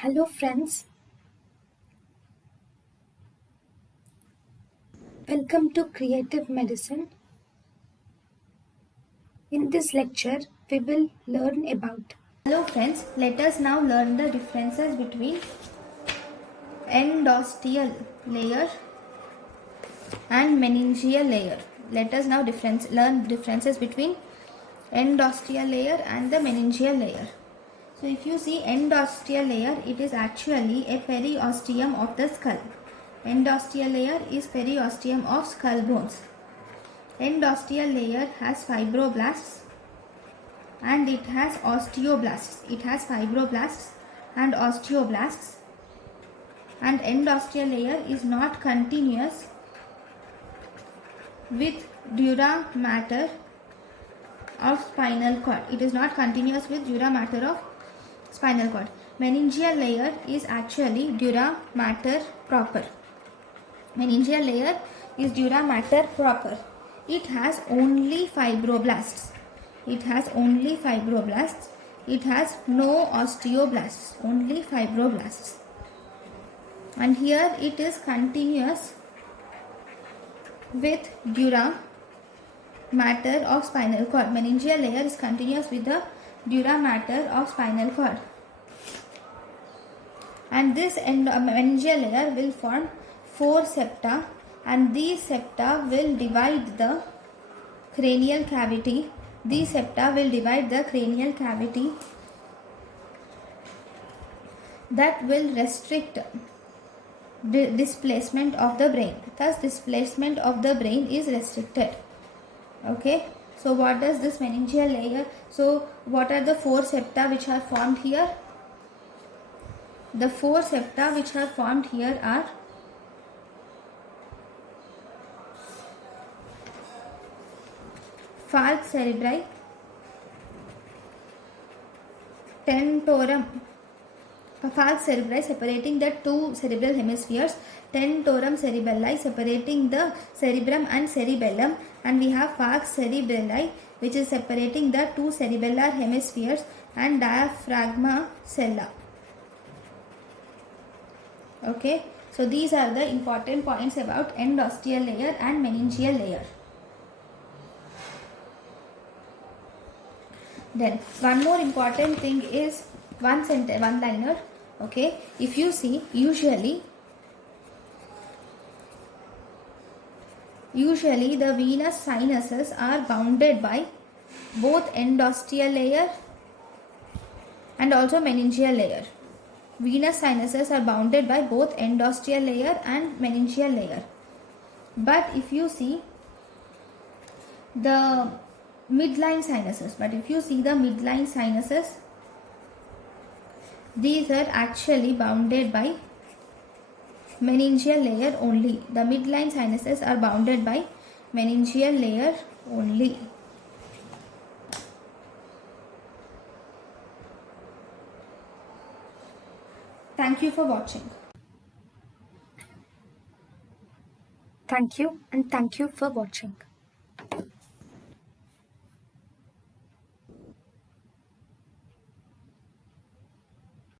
Hello friends, welcome to Creative Medicine. In this lecture, we will learn about. Hello friends, let us now learn the differences between endosteal layer and meningeal layer. Let us now learn differences between endosteal layer and the meningeal layer. So if you see endosteal layer, it is actually a periosteum of the skull. Endosteal layer is periosteum of skull bones. Endosteal layer has fibroblasts and it has osteoblasts. It has fibroblasts and osteoblasts, and endosteal layer is not continuous with dura mater of spinal cord. It is not continuous with dura mater of spinal cord. Meningeal layer is actually dura mater proper. Meningeal layer is dura mater proper. It has only fibroblasts. It has only fibroblasts. It has no osteoblasts, only fibroblasts. And here it is continuous with dura mater of spinal cord. Meningeal layer is continuous with the dura mater of spinal cord. And this meningeal layer will form 4 septa, and these septa will divide the cranial cavity. These septa will divide the cranial cavity that will restrict displacement of the brain. Thus, displacement of the brain is restricted. Okay. So, what does this meningeal layer? So, what are the 4 septa which are formed here? The 4 septa which are formed here are falx cerebri, tentorum, falx cerebri separating the 2 cerebral hemispheres, tentorum cerebelli separating the cerebrum and cerebellum, and we have falx cerebelli which is separating the 2 cerebellar hemispheres, and diaphragma sella. Okay, so these are the important points about endosteal layer and meningeal layer. Then one more important thing is one liner. Okay, if you see, usually the venous sinuses are bounded by both endosteal layer and also meningeal layer. Venous sinuses are bounded by both endosteal layer and meningeal layer. But if you see the midline sinuses, these are actually bounded by meningeal layer only. The midline sinuses are bounded by meningeal layer only. Thank you for watching. Thank you and thank you for watching.